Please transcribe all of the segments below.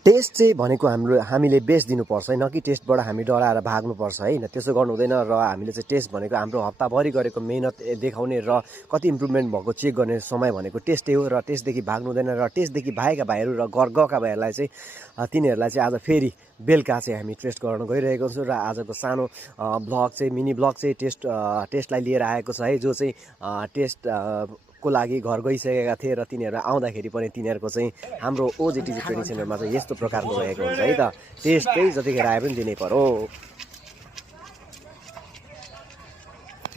Test चाहिँ भनेको हामीले बेच दिनुपर्छ है, न कि टेस्टबाट हामी डराएर भाग्नुपर्छ होइन, त्यसो गर्नु हुँदैन। र हामीले चाहिँ टेस्ट भनेको हाम्रो हप्ताभरि गरेको मेहनत देखाउने र कति इम्प्रुभमेन्ट भएको चेक गर्ने समय भनेको टेस्टै हो। र टेस्टदेखि भाग्नु हुँदैन। र टेस्टदेखि भागेका भाइहरू र गएका भाइहरूलाई चाहिँ तिनीहरूलाई चाहिँ आज फेरि बेलुका चाहिँ हामी टेस्ट गर्न गइरहेको छौँ। र आजको सानो भ्लग चाहिँ मिनी भ्लग चाहिँ टेस्टलाई लिएर आएको छ है, जो चाहिँ टेस्ट को लागि घर गइसकेका थिए र तिनीहरू आउँदाखेरि पनि तिनीहरूको चाहिँ हाम्रो ओजेटिजी ट्रेनिङ सेन्टरमा चाहिँ यस्तो प्रकारको रहेको हुन्छ है त। टेस्ट चाहिँ जतिखेर आए पनि दिनै पर्यो।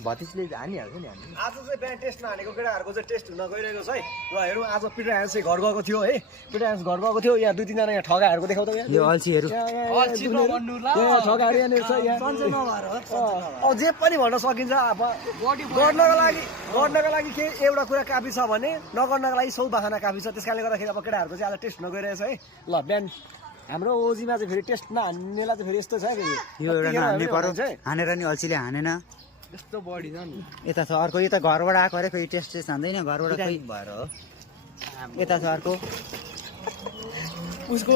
भतिजले हानिहाल्छ नि हामी। आज चाहिँ बिहान टेस्ट नहानेको केटाहरूको चाहिँ टेस्ट हुन गइरहेको छ है। र हेरौँ आज पिटर ह्यान्स चाहिँ घर गएको थियो है, पिटर ह्यान्स घर गएको थियो। यहाँ 2-3 जना यहाँ ठगाहरूको देखाउँदा यो अल्छीहरू ठगाहरू यहाँनिर छ। यहाँ जे पनि भन्न सकिन्छ। अब गर्नको लागि के एउटा कुरा काफी छ भने नगर्नको लागि 100 बहाना काफी छ। त्यस कारणले गर्दाखेरि अब केटाहरूको चाहिँ आज टेस्ट हुन गइरहेछ है। ल बिहान हाम्रो ओजीमा चाहिँ फेरि टेस्ट नहान्नेलाई चाहिँ फेरि यस्तो छ कि यो एउटा नहान्ने पर्यो, हानेर नि अल्छीले हानेन यस्तो बडी छ नि। यता छ अर्को, यो त घरबाट आएको अरे, फेरि टेस्ट हान्दैन घरबाट खै भएर हो। यता छ अर्को, उसको